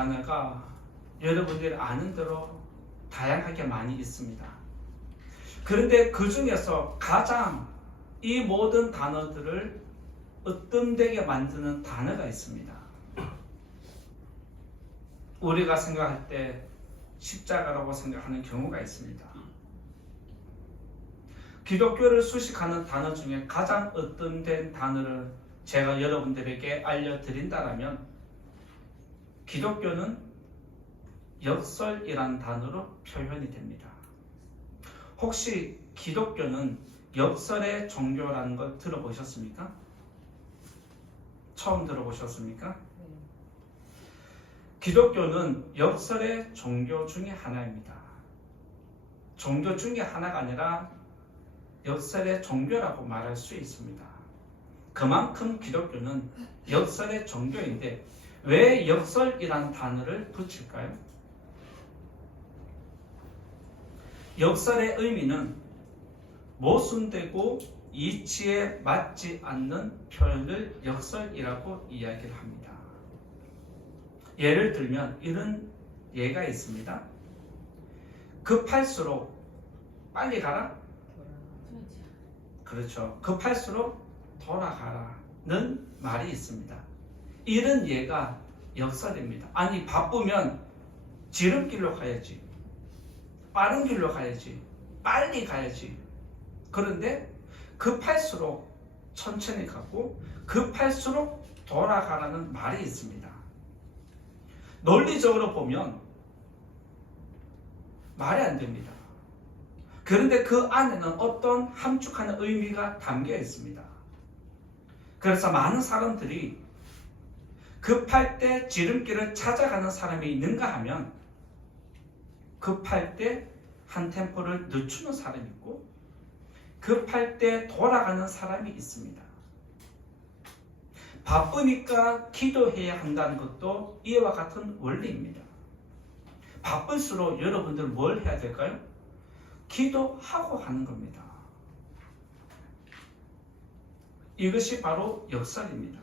단어가 여러분들이 아는 대로 다양하게 많이 있습니다. 그런데 그 중에서 가장 이 모든 단어들을 으뜸되게 만드는 단어가 있습니다. 우리가 생각할 때 십자가라고 생각하는 경우가 있습니다. 기독교를 수식하는 단어 중에 가장 으뜸된 단어를 제가 여러분들에게 알려드린다면 기독교는 역설이라는 단어로 표현이 됩니다. 혹시 기독교는 역설의 종교라는 걸 들어보셨습니까? 처음 들어보셨습니까? 기독교는 역설의 종교 중에 하나입니다. 종교 중에 하나가 아니라 역설의 종교라고 말할 수 있습니다. 그만큼 기독교는 역설의 종교인데 왜 역설이라는 단어를 붙일까요? 역설의 의미는 모순되고 이치에 맞지 않는 표현을 역설이라고 이야기를 합니다. 예를 들면 이런 예가 있습니다. 급할수록 빨리 가라? 그렇죠. 급할수록 돌아가라는 말이 있습니다. 이런 예가 역설입니다. 아니 바쁘면 지름길로 가야지, 빠른 길로 가야지, 빨리 가야지. 그런데 급할수록 천천히 가고 급할수록 돌아가라는 말이 있습니다. 논리적으로 보면 말이 안 됩니다. 그런데 그 안에는 어떤 함축하는 의미가 담겨 있습니다. 그래서 많은 사람들이 급할 때 지름길을 찾아가는 사람이 있는가 하면 급할 때 한 템포를 늦추는 사람이 있고 급할 때 돌아가는 사람이 있습니다. 바쁘니까 기도해야 한다는 것도 이와 같은 원리입니다. 바쁠수록 여러분들 뭘 해야 될까요? 기도하고 하는 겁니다. 이것이 바로 역설입니다.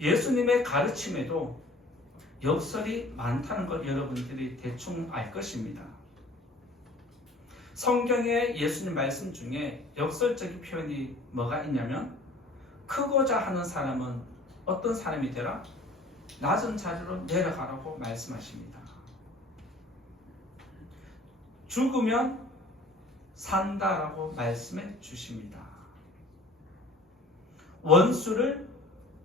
예수님의 가르침에도 역설이 많다는 걸 여러분들이 대충 알 것입니다. 성경의 예수님 말씀 중에 역설적인 표현이 뭐가 있냐면 크고자 하는 사람은 어떤 사람이 되라? 낮은 자리로 내려가라고 말씀하십니다. 죽으면 산다라고 말씀해 주십니다. 원수를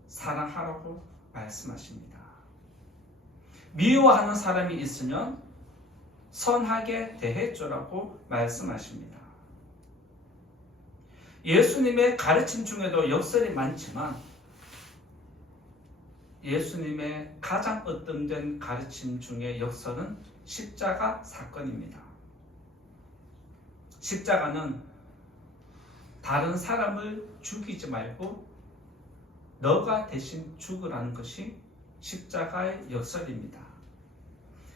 사랑하라고 말씀하십니다. 미워하는 사람이 있으면 선하게 대해주라고 말씀하십니다. 예수님의 가르침 중에도 역설이 많지만 예수님의 가장 으뜸된 가르침 중에 역설은 십자가 사건입니다. 십자가는 다른 사람을 죽이지 말고 너가 대신 죽으라는 것이 십자가의 역설입니다.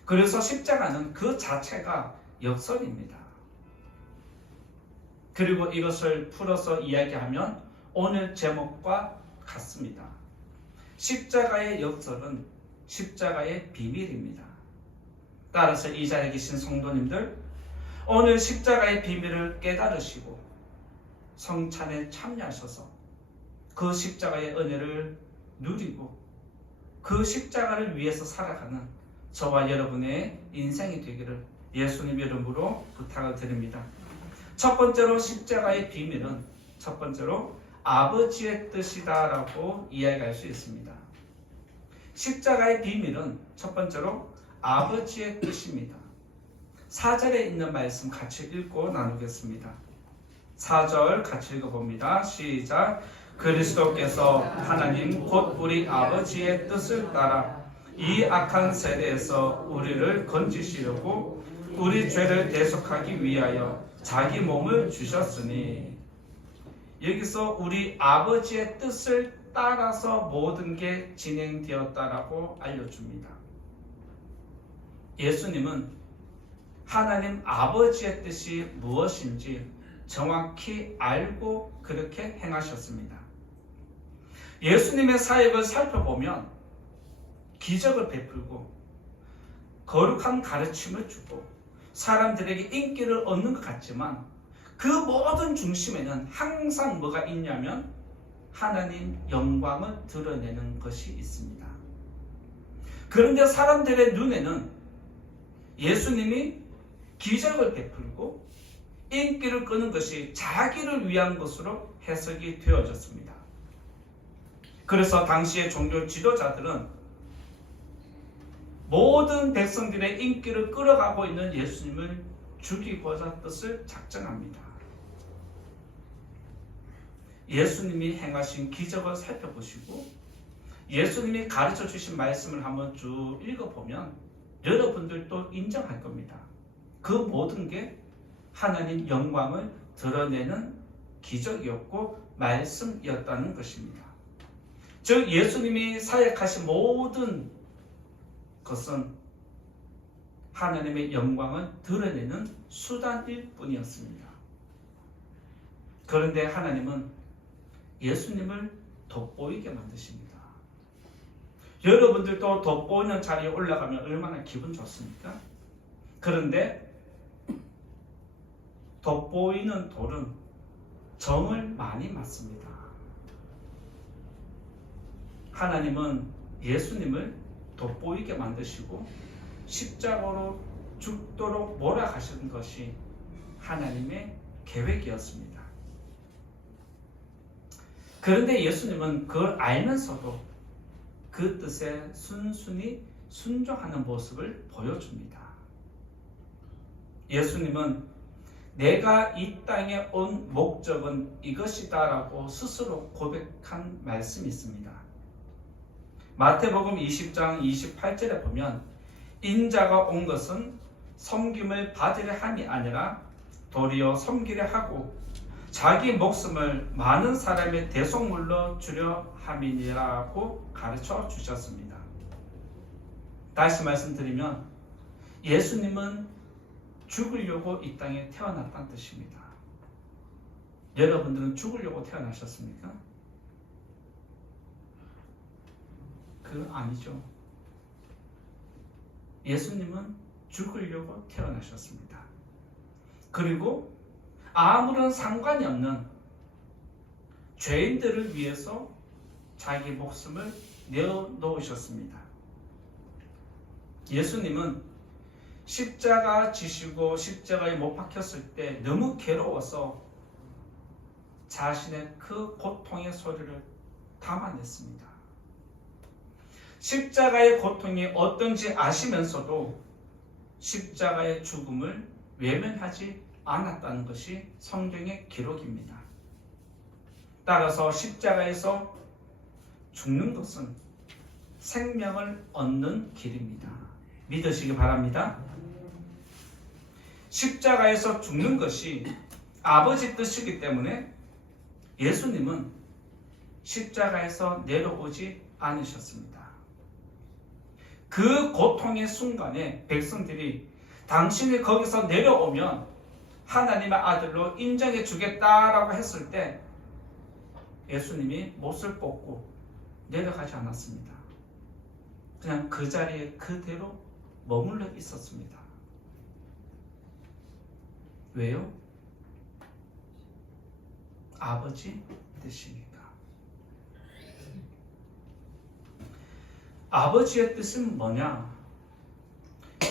그래서 십자가는 그 자체가 역설입니다. 그리고 이것을 풀어서 이야기하면 오늘 제목과 같습니다. 십자가의 역설은 십자가의 비밀입니다. 따라서 이 자리에 계신 성도님들, 오늘 십자가의 비밀을 깨달으시고 성찬에 참여하셔서 그 십자가의 은혜를 누리고 그 십자가를 위해서 살아가는 저와 여러분의 인생이 되기를 예수님 이름으로 부탁을 드립니다. 첫 번째로 십자가의 비밀은 첫 번째로 아버지의 뜻이다라고 이야기할 수 있습니다. 십자가의 비밀은 첫 번째로 아버지의 뜻입니다. 4절에 있는 말씀 같이 읽고 나누겠습니다. 4절 같이 읽어봅니다. 시작. 그리스도께서 하나님 곧 우리 아버지의 뜻을 따라 이 악한 세대에서 우리를 건지시려고 우리 죄를 대속하기 위하여 자기 몸을 주셨으니, 여기서 우리 아버지의 뜻을 따라서 모든 게 진행되었다라고 알려줍니다. 예수님은 하나님 아버지의 뜻이 무엇인지 정확히 알고 그렇게 행하셨습니다. 예수님의 사역을 살펴보면 기적을 베풀고 거룩한 가르침을 주고 사람들에게 인기를 얻는 것 같지만 그 모든 중심에는 항상 뭐가 있냐면 하나님 영광을 드러내는 것이 있습니다. 그런데 사람들의 눈에는 예수님이 기적을 베풀고 인기를 끄는 것이 자기를 위한 것으로 해석이 되어졌습니다. 그래서 당시의 종교 지도자들은 모든 백성들의 인기를 끌어가고 있는 예수님을 죽이고자 뜻을 작정합니다. 예수님이 행하신 기적을 살펴보시고 예수님이 가르쳐 주신 말씀을 한번 쭉 읽어보면 여러분들도 인정할 겁니다. 그 모든 게 하나님 영광을 드러내는 기적이었고 말씀이었다는 것입니다. 즉 예수님이 사역하신 모든 것은 하나님의 영광을 드러내는 수단일 뿐이었습니다. 그런데 하나님은 예수님을 돋보이게 만드십니다. 여러분들도 돋보이는 자리에 올라가면 얼마나 기분 좋습니까? 그런데 돋보이는 돌은 정을 많이 맞습니다. 하나님은 예수님을 돋보이게 만드시고 십자가로 죽도록 몰아가신 것이 하나님의 계획이었습니다. 그런데 예수님은 그걸 알면서도 그 뜻에 순순히 순종하는 모습을 보여줍니다. 예수님은 내가 이 땅에 온 목적은 이것이다 라고 스스로 고백한 말씀이 있습니다. 마태복음 20장 28절에 보면 인자가 온 것은 섬김을 받으려 함이 아니라 도리어 섬기려 하고 자기 목숨을 많은 사람의 대속물로 주려 함이니라고 가르쳐 주셨습니다. 다시 말씀드리면 예수님은 죽으려고 이 땅에 태어났다는 뜻입니다. 여러분들은 죽으려고 태어나셨습니까? 아니죠. 예수님은 죽으려고 태어나셨습니다. 그리고 아무런 상관이 없는 죄인들을 위해서 자기 목숨을 내어놓으셨습니다. 예수님은 십자가 지시고 십자가에 못 박혔을 때 너무 괴로워서 자신의 그 고통의 소리를 담아냈습니다. 십자가의 고통이 어떤지 아시면서도 십자가의 죽음을 외면하지 않았다는 것이 성경의 기록입니다. 따라서 십자가에서 죽는 것은 생명을 얻는 길입니다. 믿으시기 바랍니다. 십자가에서 죽는 것이 아버지 뜻이기 때문에 예수님은 십자가에서 내려오지 않으셨습니다. 그 고통의 순간에 백성들이 당신이 거기서 내려오면 하나님의 아들로 인정해 주겠다라고 했을 때 예수님이 못을 뽑고 내려가지 않았습니다. 그냥 그 자리에 그대로 머물러 있었습니다. 왜요? 아버지 뜻이니까. 아버지의 뜻은 뭐냐?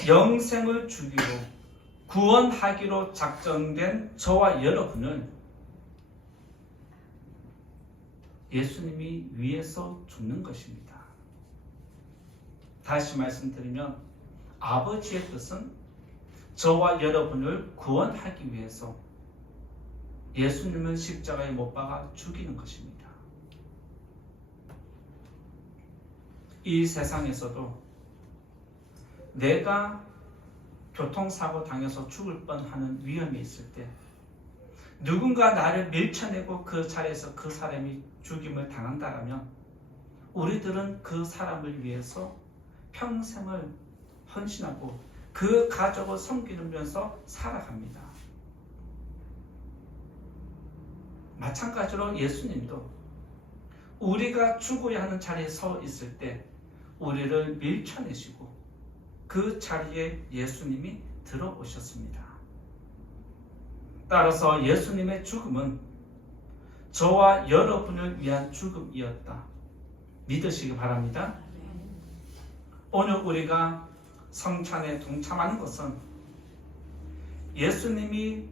영생을 주기로 구원하기로 작정된 저와 여러분을 예수님이 위해서 죽는 것입니다. 다시 말씀드리면 아버지의 뜻은 저와 여러분을 구원하기 위해서 예수님을 십자가에 못 박아 죽이는 것입니다. 이 세상에서도 내가 교통사고 당해서 죽을 뻔하는 위험이 있을 때 누군가 나를 밀쳐내고 그 자리에서 그 사람이 죽임을 당한다면 우리들은 그 사람을 위해서 평생을 헌신하고 그 가족을 섬기면서 살아갑니다. 마찬가지로 예수님도 우리가 죽어야 하는 자리에 서 있을 때 우리를 밀쳐내시고 그 자리에 예수님이 들어오셨습니다. 따라서 예수님의 죽음은 저와 여러분을 위한 죽음이었다. 믿으시기 바랍니다. 오늘 우리가 성찬에 동참하는 것은 예수님이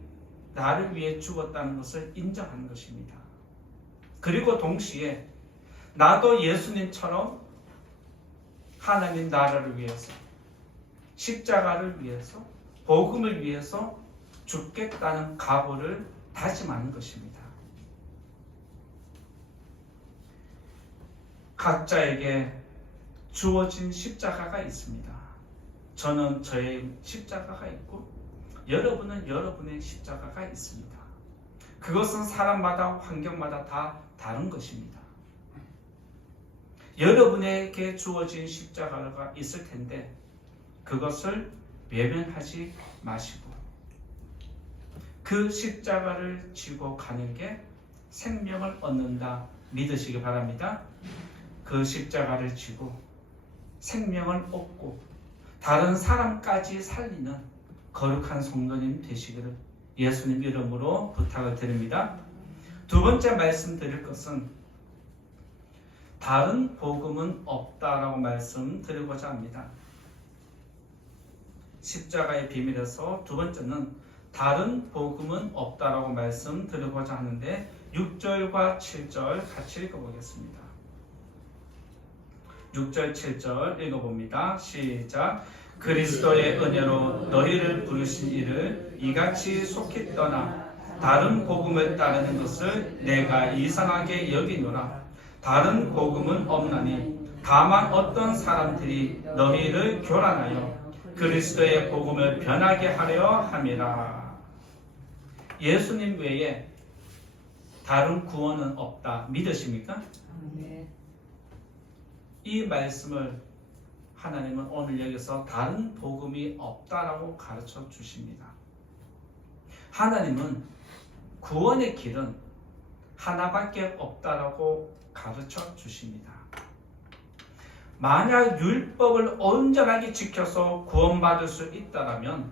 나를 위해 죽었다는 것을 인정하는 것입니다. 그리고 동시에 나도 예수님처럼 하나님 나라를 위해서, 십자가를 위해서, 복음을 위해서 죽겠다는 각오를 다짐하는 것입니다. 각자에게 주어진 십자가가 있습니다. 저는 저의 십자가가 있고 여러분은 여러분의 십자가가 있습니다. 그것은 사람마다 환경마다 다 다른 것입니다. 여러분에게 주어진 십자가가 있을 텐데 그것을 외면하지 마시고 그 십자가를 지고 가는 게 생명을 얻는다 믿으시기 바랍니다. 그 십자가를 지고 생명을 얻고 다른 사람까지 살리는 거룩한 성도님 되시기를 예수님 이름으로 부탁을 드립니다. 두 번째 말씀드릴 것은 다른 복음은 없다라고 말씀드리고자 합니다. 십자가의 비밀에서 두 번째는 다른 복음은 없다라고 말씀드리고자 하는데 6절과 7절 같이 읽어보겠습니다. 6절 7절 읽어봅니다. 시작. 그리스도의 은혜로 너희를 부르신 이를 이같이 속히 떠나 다른 복음을 따르는 것을 내가 이상하게 여기노라. 다른 복음은 없나니 다만 어떤 사람들이 너희를 교란하여 그리스도의 복음을 변하게 하려 함이라. 예수님 외에 다른 구원은 없다. 믿으십니까? 네. 이 말씀을 하나님은 오늘 여기서 다른 복음이 없다라고 가르쳐 주십니다. 하나님은 구원의 길은 하나밖에 없다라고 가르쳐 주십니다. 만약 율법을 온전하게 지켜서 구원받을 수 있다면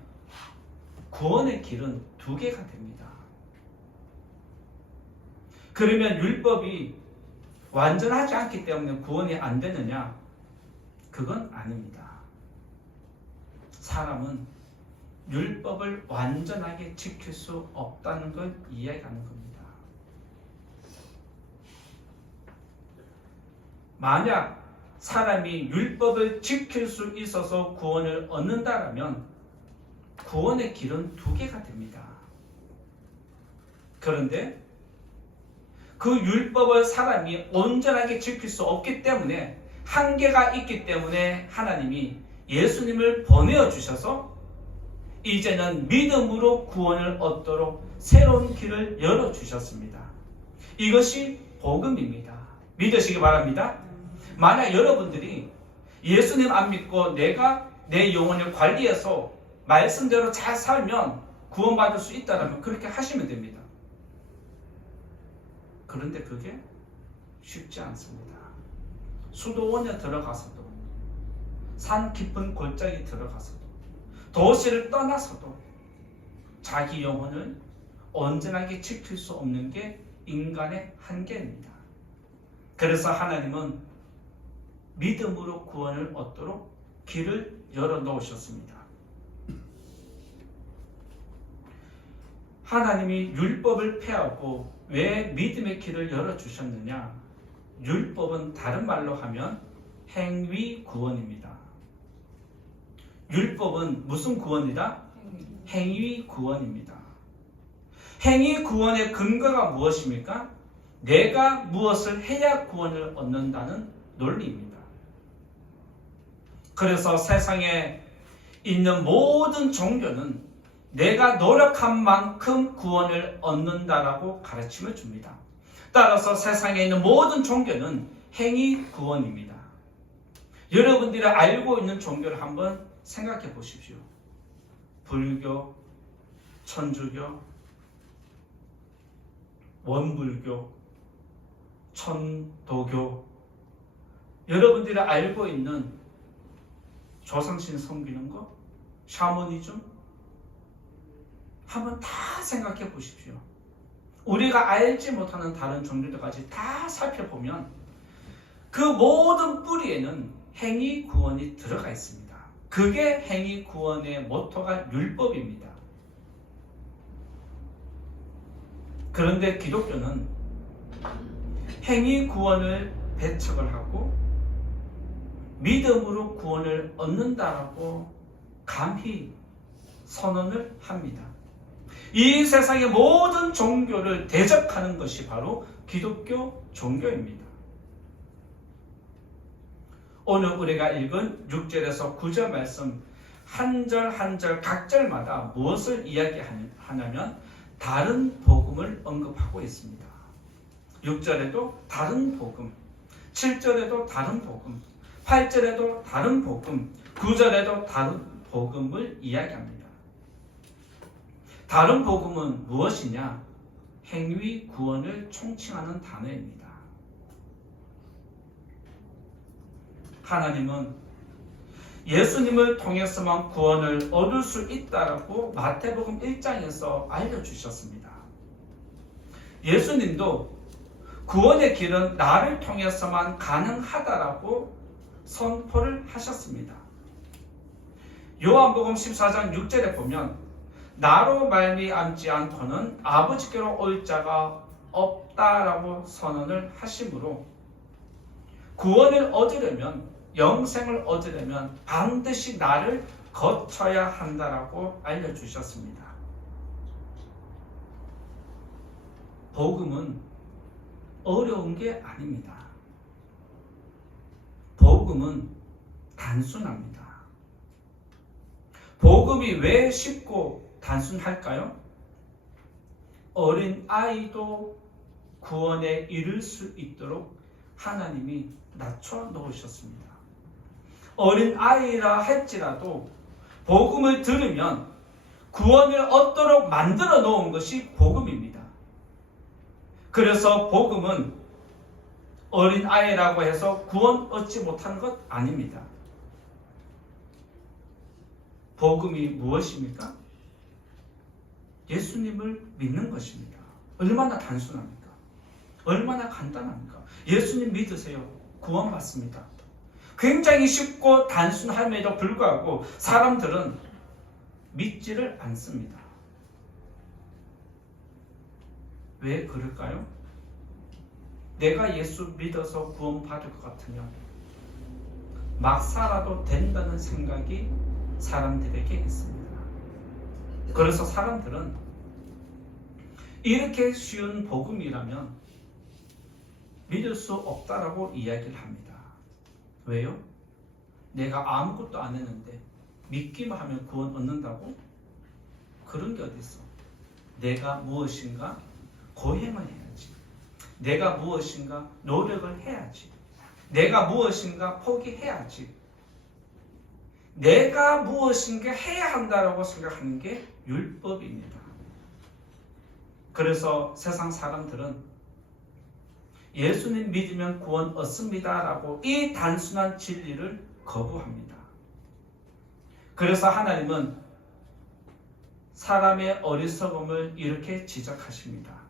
구원의 길은 두 개가 됩니다. 그러면 율법이 완전하지 않기 때문에 구원이 안 되느냐? 그건 아닙니다. 사람은 율법을 완전하게 지킬 수 없다는 걸 이야기하는 겁니다. 만약 사람이 율법을 지킬 수 있어서 구원을 얻는다면 구원의 길은 두 개가 됩니다. 그런데 그 율법을 사람이 온전하게 지킬 수 없기 때문에 한계가 있기 때문에 하나님이 예수님을 보내어 주셔서 이제는 믿음으로 구원을 얻도록 새로운 길을 열어 주셨습니다. 이것이 복음입니다. 믿으시기 바랍니다. 만약 여러분들이 예수님 안 믿고 내가 내 영혼을 관리해서 말씀대로 잘 살면 구원받을 수 있다면 그렇게 하시면 됩니다. 그런데 그게 쉽지 않습니다. 수도원에 들어가서도 산 깊은 골짜기 들어가서도 도시를 떠나서도 자기 영혼을 온전하게 지킬 수 없는 게 인간의 한계입니다. 그래서 하나님은 믿음으로 구원을 얻도록 길을 열어 놓으셨습니다. 하나님이 율법을 폐하고 왜 믿음의 길을 열어주셨느냐? 율법은 다른 말로 하면 행위 구원입니다. 율법은 무슨 구원이다? 행위 구원입니다. 행위 구원의 근거가 무엇입니까? 내가 무엇을 해야 구원을 얻는다는 논리입니다. 그래서 세상에 있는 모든 종교는 내가 노력한 만큼 구원을 얻는다라고 가르침을 줍니다. 따라서 세상에 있는 모든 종교는 행위 구원입니다. 여러분들이 알고 있는 종교를 한번 생각해 보십시오. 불교, 천주교, 원불교, 천도교, 여러분들이 알고 있는 조상신 섬기는 거, 샤머니즘, 한번 다 생각해 보십시오. 우리가 알지 못하는 다른 종교들까지 다 살펴보면 그 모든 뿌리에는 행위 구원이 들어가 있습니다. 그게 행위 구원의 모토가 율법입니다. 그런데 기독교는 행위 구원을 배척을 하고 믿음으로 구원을 얻는다라고 감히 선언을 합니다. 이 세상의 모든 종교를 대적하는 것이 바로 기독교 종교입니다. 오늘 우리가 읽은 6절에서 9절 말씀 한 절 한 절 각 절마다 무엇을 이야기하냐면 다른 복음을 언급하고 있습니다. 6절에도 다른 복음, 7절에도 다른 복음, 8절에도 다른 복음, 9절에도 다른 복음을 이야기합니다. 다른 복음은 무엇이냐? 행위 구원을 총칭하는 단어입니다. 하나님은 예수님을 통해서만 구원을 얻을 수 있다라고 마태복음 1장에서 알려주셨습니다. 예수님도 구원의 길은 나를 통해서만 가능하다라고 선포를 하셨습니다. 요한복음 14장 6절에 보면 나로 말미암지 않고는 아버지께로 올 자가 없다라고 선언을 하시므로 구원을 얻으려면 영생을 얻으려면 반드시 나를 거쳐야 한다라고 알려주셨습니다. 복음은 어려운 게 아닙니다. 복음은 단순합니다. 복음이 왜 쉽고 단순할까요? 어린 아이도 구원에 이를 수 있도록 하나님이 낮춰 놓으셨습니다. 어린 아이라 할지라도 복음을 들으면 구원을 얻도록 만들어 놓은 것이 복음입니다. 그래서 복음은 어린 아이라고 해서 구원 얻지 못하는 것 아닙니다. 복음이 무엇입니까? 예수님을 믿는 것입니다. 얼마나 단순합니까? 얼마나 간단합니까? 예수님 믿으세요. 구원받습니다. 굉장히 쉽고 단순함에도 불구하고 사람들은 믿지를 않습니다. 왜 그럴까요? 내가 예수 믿어서 구원받을 것 같으면 막 살아도 된다는 생각이 사람들에게 있습니다. 그래서 사람들은 이렇게 쉬운 복음이라면 믿을 수 없다라고 이야기를 합니다. 왜요? 내가 아무것도 안 했는데 믿기만 하면 구원 얻는다고? 그런 게 어디 있어? 내가 무엇인가 고행을 해야지. 내가 무엇인가 노력을 해야지. 내가 무엇인가 포기해야지. 내가 무엇인가 해야 한다라고 생각하는 게 율법입니다. 그래서 세상 사람들은 예수님 믿으면 구원 얻습니다라고 이 단순한 진리를 거부합니다. 그래서 하나님은 사람의 어리석음을 이렇게 지적하십니다.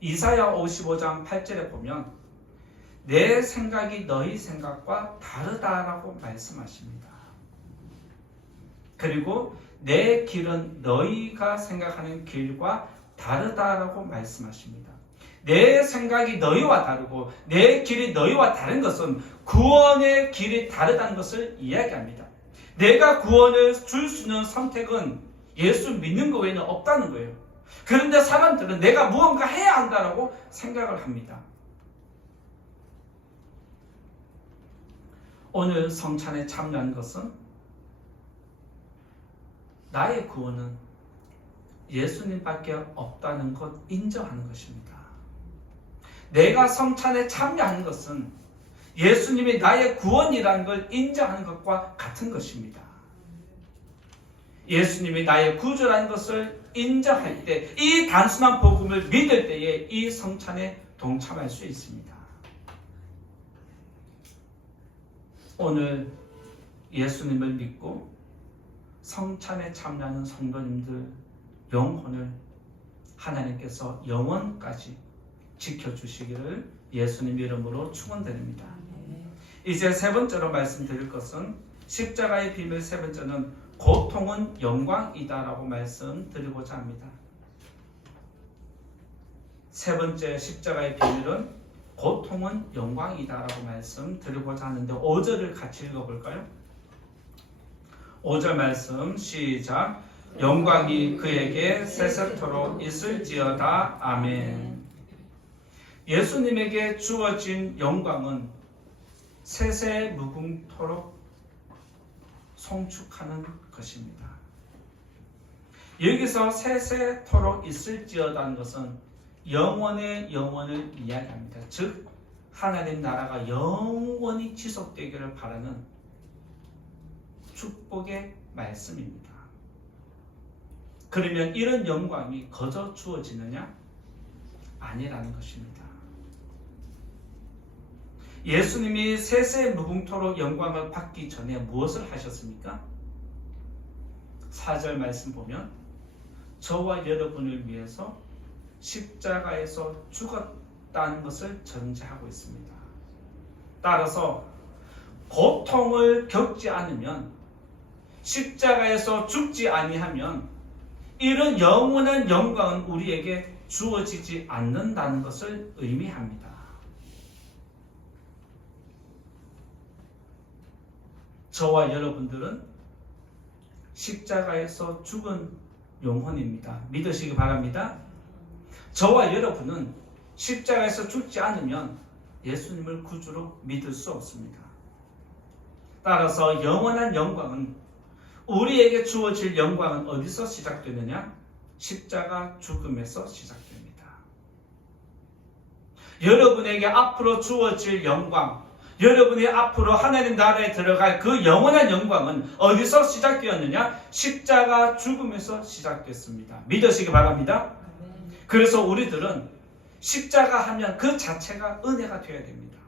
이사야 55장 8절에 보면 내 생각이 너희 생각과 다르다라고 말씀하십니다. 그리고 내 길은 너희가 생각하는 길과 다르다라고 말씀하십니다. 내 생각이 너희와 다르고 내 길이 너희와 다른 것은 구원의 길이 다르다는 것을 이야기합니다. 내가 구원을 줄 수 있는 선택은 예수 믿는 것 외에는 없다는 거예요. 그런데 사람들은 내가 무언가 해야 한다라고 생각을 합니다. 오늘 성찬에 참여한 것은 나의 구원은 예수님밖에 없다는 것 인정하는 것입니다. 내가 성찬에 참여하는 것은 예수님이 나의 구원이라는 걸 인정하는 것과 같은 것입니다. 예수님이 나의 구주라는 것을 인정할 때, 이 단순한 복음을 믿을 때에 이 성찬에 동참할 수 있습니다. 오늘 예수님을 믿고 성찬에 참여하는 성도님들 영혼을 하나님께서 영원까지 지켜주시기를 예수님 이름으로 축원드립니다. 이제 세 번째로 말씀드릴 것은 십자가의 비밀 세 번째는 고통은 영광이다라고 말씀드리고자 합니다. 세 번째 십자가의 비밀은 고통은 영광이다라고 말씀드리고자 하는데 5절을 같이 읽어볼까요? 5절 말씀 시작. 영광이 그에게 세세토록 있을지어다. 아멘. 예수님에게 주어진 영광은 세세무궁토록 송축하는 것입니다. 여기서 세세토록 있을지어다는 것은 영원의 영원을 이야기합니다. 즉 하나님 나라가 영원히 지속되기를 바라는 축복의 말씀입니다. 그러면 이런 영광이 거저 주어지느냐? 아니라는 것입니다. 예수님이 세세무궁토록 영광을 받기 전에 무엇을 하셨습니까? 4절 말씀 보면 저와 여러분을 위해서 십자가에서 죽었다는 것을 전제하고 있습니다. 따라서 고통을 겪지 않으면, 십자가에서 죽지 아니하면 이런 영원한 영광은 우리에게 주어지지 않는다는 것을 의미합니다. 저와 여러분들은 십자가에서 죽은 영혼입니다. 믿으시기 바랍니다. 저와 여러분은 십자가에서 죽지 않으면 예수님을 구주로 믿을 수 없습니다. 따라서 영원한 영광은, 우리에게 주어질 영광은 어디서 시작되느냐? 십자가 죽음에서 시작됩니다. 여러분에게 앞으로 주어질 영광, 여러분이 앞으로 하나님 나라에 들어갈 그 영원한 영광은 어디서 시작되었느냐? 십자가 죽음에서 시작됐습니다. 믿으시기 바랍니다. 그래서 우리들은 십자가 하면 그 자체가 은혜가 되어야 됩니다.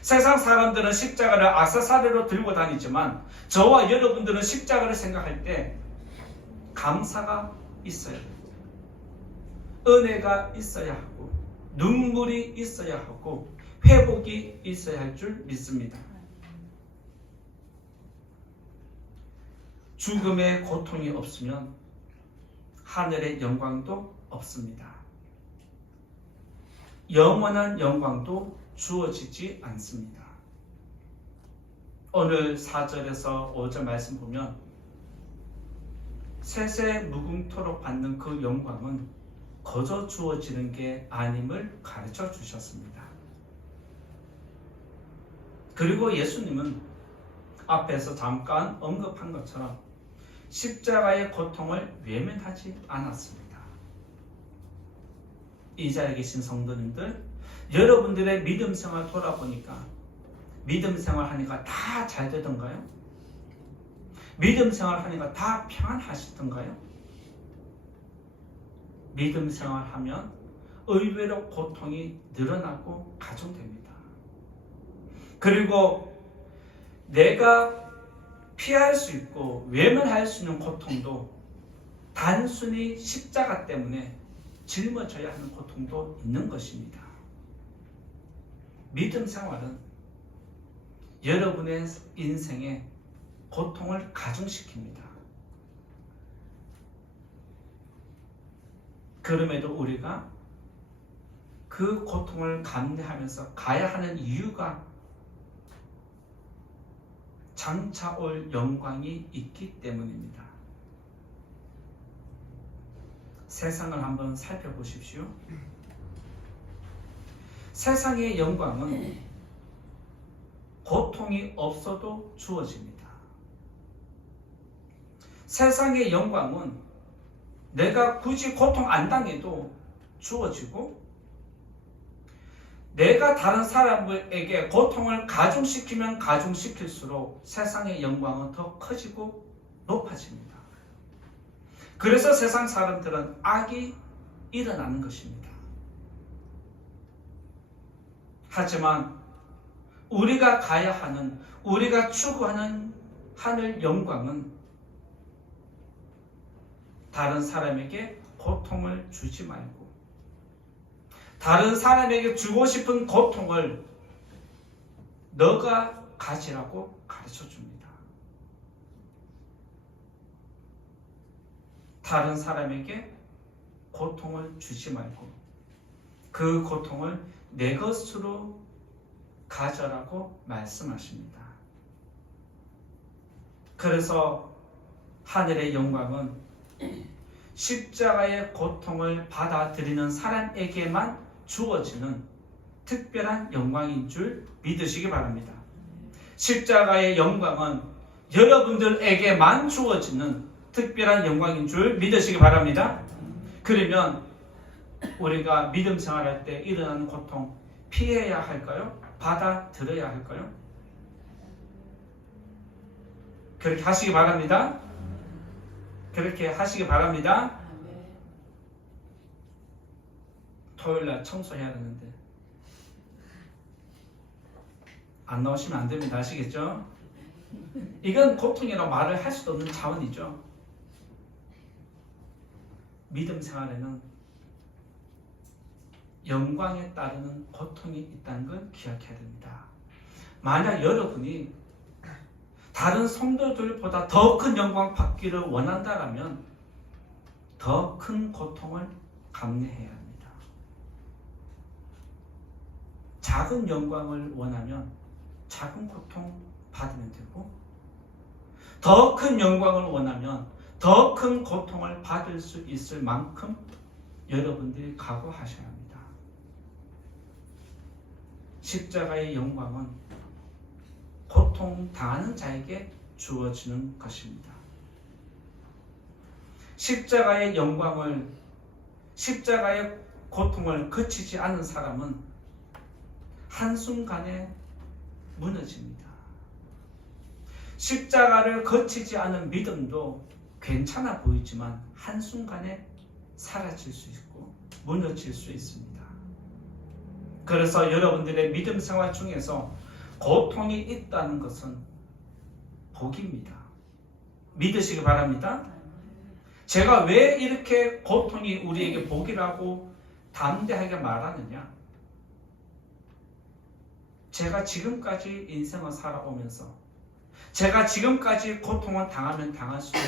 세상 사람들은 십자가를 악세사리로 들고 다니지만 저와 여러분들은 십자가를 생각할 때 감사가 있어야 됩니다. 은혜가 있어야 하고 눈물이 있어야 하고 회복이 있어야 할 줄 믿습니다. 죽음의 고통이 없으면 하늘의 영광도 없습니다. 영원한 영광도 주어지지 않습니다. 오늘 4절에서 5절 말씀 보면 세세무궁토록 받는 그 영광은 거저 주어지는 게 아님을 가르쳐 주셨습니다. 그리고 예수님은 앞에서 잠깐 언급한 것처럼 십자가의 고통을 외면하지 않았습니다. 이 자리에 계신 성도님들, 여러분들의 믿음 생활 돌아보니까 믿음 생활 하니까 다 잘 되던가요? 믿음 생활 하니까 다 평안하시던가요? 믿음 생활 하면 의외로 고통이 늘어나고 가중됩니다. 그리고 내가 피할 수 있고 외면할 수 있는 고통도 단순히 십자가 때문에 짊어져야 하는 고통도 있는 것입니다. 믿음 생활은 여러분의 인생에 고통을 가중시킵니다. 그럼에도 우리가 그 고통을 감내하면서 가야 하는 이유가 장차 올 영광이 있기 때문입니다. 세상을 한번 살펴보십시오. 세상의 영광은 고통이 없어도 주어집니다. 세상의 영광은 내가 굳이 고통 안 당해도 주어지고, 내가 다른 사람에게 고통을 가중시키면 가중시킬수록 세상의 영광은 더 커지고 높아집니다. 그래서 세상 사람들은 악이 일어나는 것입니다. 하지만 우리가 가야 하는, 우리가 추구하는 하늘 영광은 다른 사람에게 고통을 주지 말고 다른 사람에게 주고 싶은 고통을 너가 가지라고 가르쳐 줍니다. 다른 사람에게 고통을 주지 말고 그 고통을 내 것으로 가져라고 말씀하십니다. 그래서 하늘의 영광은 십자가의 고통을 받아들이는 사람에게만 주어지는 특별한 영광인 줄 믿으시기 바랍니다. 십자가의 영광은 여러분들에게만 주어지는 특별한 영광인 줄 믿으시기 바랍니다. 그러면 우리가 믿음 생활할 때 일어나는 고통 피해야 할까요? 받아들여야 할까요? 그렇게 하시기 바랍니다. 그렇게 하시기 바랍니다. 토요일날 청소해야 되는데 안 나오시면 안 됩니다. 아시겠죠? 이건 고통이라고 말을 할 수도 없는 차원이죠. 믿음 생활에는 영광에 따르는 고통이 있다는 걸 기억해야 됩니다. 만약 여러분이 다른 성도들보다 더 큰 영광 받기를 원한다면 더 큰 고통을 감내해야 합니다. 작은 영광을 원하면 작은 고통 받으면 되고 더 큰 영광을 원하면 더 큰 고통을 받을 수 있을 만큼 여러분들이 각오하셔야 합니다. 십자가의 영광은 고통 당하는 자에게 주어지는 것입니다. 십자가의 영광을, 십자가의 고통을 거치지 않은 사람은 한순간에 무너집니다. 십자가를 거치지 않은 믿음도 괜찮아 보이지만 한순간에 사라질 수 있고 무너질 수 있습니다. 그래서 여러분들의 믿음 생활 중에서 고통이 있다는 것은 복입니다. 믿으시기 바랍니다. 제가 왜 이렇게 고통이 우리에게 복이라고 담대하게 말하느냐? 제가 지금까지 인생을 살아오면서 제가 지금까지 고통을 당하면 당할수록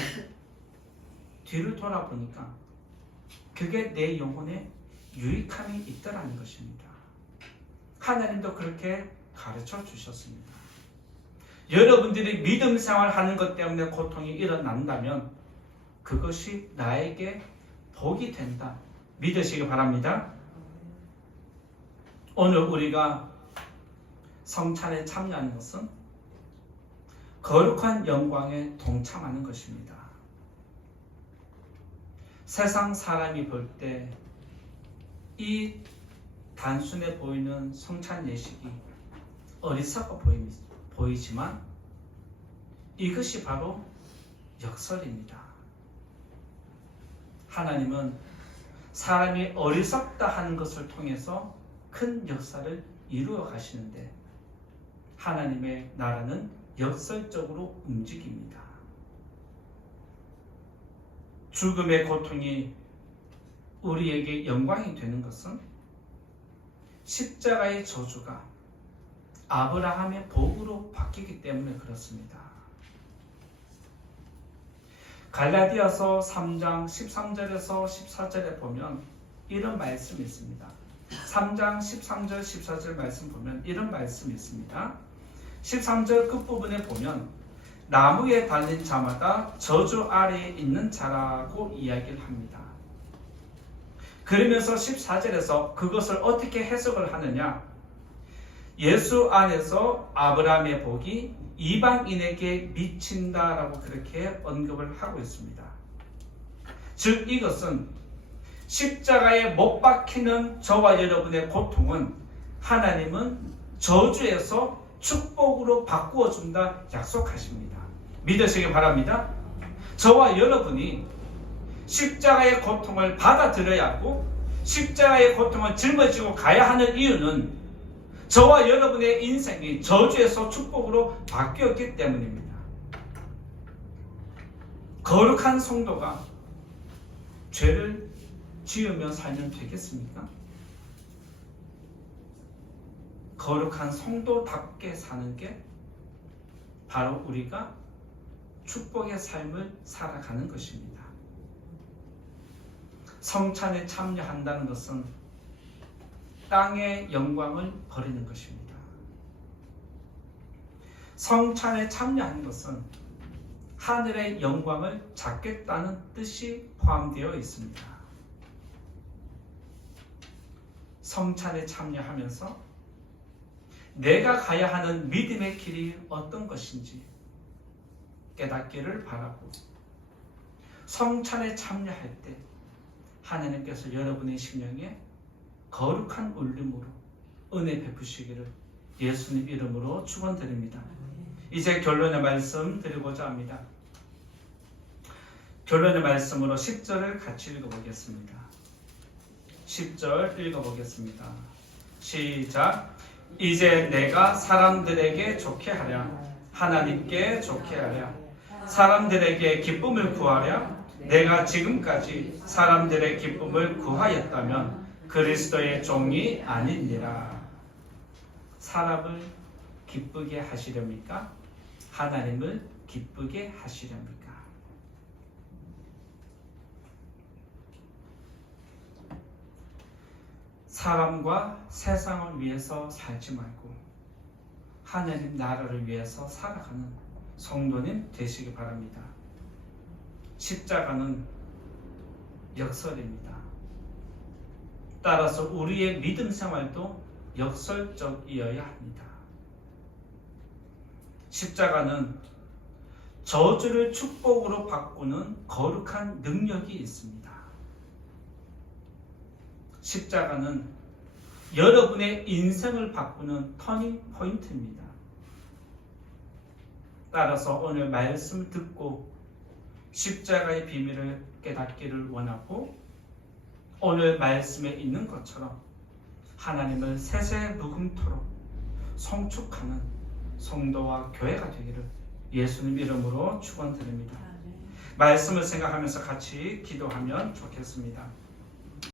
뒤를 돌아보니까 그게 내 영혼에 유익함이 있더라는 것입니다. 하나님도 그렇게 가르쳐 주셨습니다. 여러분들이 믿음 생활하는 것 때문에 고통이 일어난다면 그것이 나에게 복이 된다. 믿으시기 바랍니다. 오늘 우리가 성찬에 참여하는 것은 거룩한 영광에 동참하는 것입니다. 세상 사람이 볼 때 이 단순해 보이는 성찬 예식이 어리석어 보이지만 이것이 바로 역설입니다. 하나님은 사람이 어리석다 하는 것을 통해서 큰 역사를 이루어 가시는데 하나님의 나라는 역설적으로 움직입니다. 죽음의 고통이 우리에게 영광이 되는 것은 십자가의 저주가 아브라함의 복으로 바뀌기 때문에 그렇습니다. 갈라디아서 3장 13절에서 14절에 보면 이런 말씀이 있습니다. 3장 13절 14절 말씀 보면 이런 말씀이 있습니다. 13절 끝부분에 보면 나무에 달린 자마다 저주 아래에 있는 자라고 이야기를 합니다. 그러면서 14절에서 그것을 어떻게 해석을 하느냐? 예수 안에서 아브라함의 복이 이방인에게 미친다라고 그렇게 언급을 하고 있습니다. 즉 이것은 십자가에 못 박히는 저와 여러분의 고통은 하나님은 저주에서 축복으로 바꾸어 준다 약속하십니다. 믿으시기 바랍니다. 저와 여러분이 십자가의 고통을 받아들여야 하고 십자가의 고통을 짊어지고 가야 하는 이유는 저와 여러분의 인생이 저주에서 축복으로 바뀌었기 때문입니다. 거룩한 성도가 죄를 지으며 살면 되겠습니까? 거룩한 성도답게 사는 게 바로 우리가 축복의 삶을 살아가는 것입니다. 성찬에 참여한다는 것은 땅의 영광을 버리는 것입니다. 성찬에 참여하는 것은 하늘의 영광을 잡겠다는 뜻이 포함되어 있습니다. 성찬에 참여하면서 내가 가야 하는 믿음의 길이 어떤 것인지 깨닫기를 바라고, 성찬에 참여할 때 하나님께서 여러분의 심령에 거룩한 울림으로 은혜 베푸시기를 예수님 이름으로 축원드립니다. 이제 결론의 말씀 드리고자 합니다. 결론의 말씀으로 10절을 같이 읽어보겠습니다. 10절 읽어보겠습니다. 시작. 이제 내가 사람들에게 좋게 하랴, 하나님께 좋게 하랴, 사람들에게 기쁨을 구하랴. 내가 지금까지 사람들의 기쁨을 구하였다면 그리스도의 종이 아니니라. 사람을 기쁘게 하시렵니까? 하나님을 기쁘게 하시렵니까? 사람과 세상을 위해서 살지 말고 하나님 나라를 위해서 살아가는 성도님 되시기 바랍니다. 십자가는 역설입니다. 따라서 우리의 믿음 생활도 역설적이어야 합니다. 십자가는 저주를 축복으로 바꾸는 거룩한 능력이 있습니다. 십자가는 여러분의 인생을 바꾸는 터닝 포인트입니다. 따라서 오늘 말씀 듣고 십자가의 비밀을 깨닫기를 원하고, 오늘 말씀에 있는 것처럼 하나님을 세세 묵음토록 성축하는 성도와 교회가 되기를 예수님 이름으로 축원드립니다. 말씀을 생각하면서 같이 기도하면 좋겠습니다.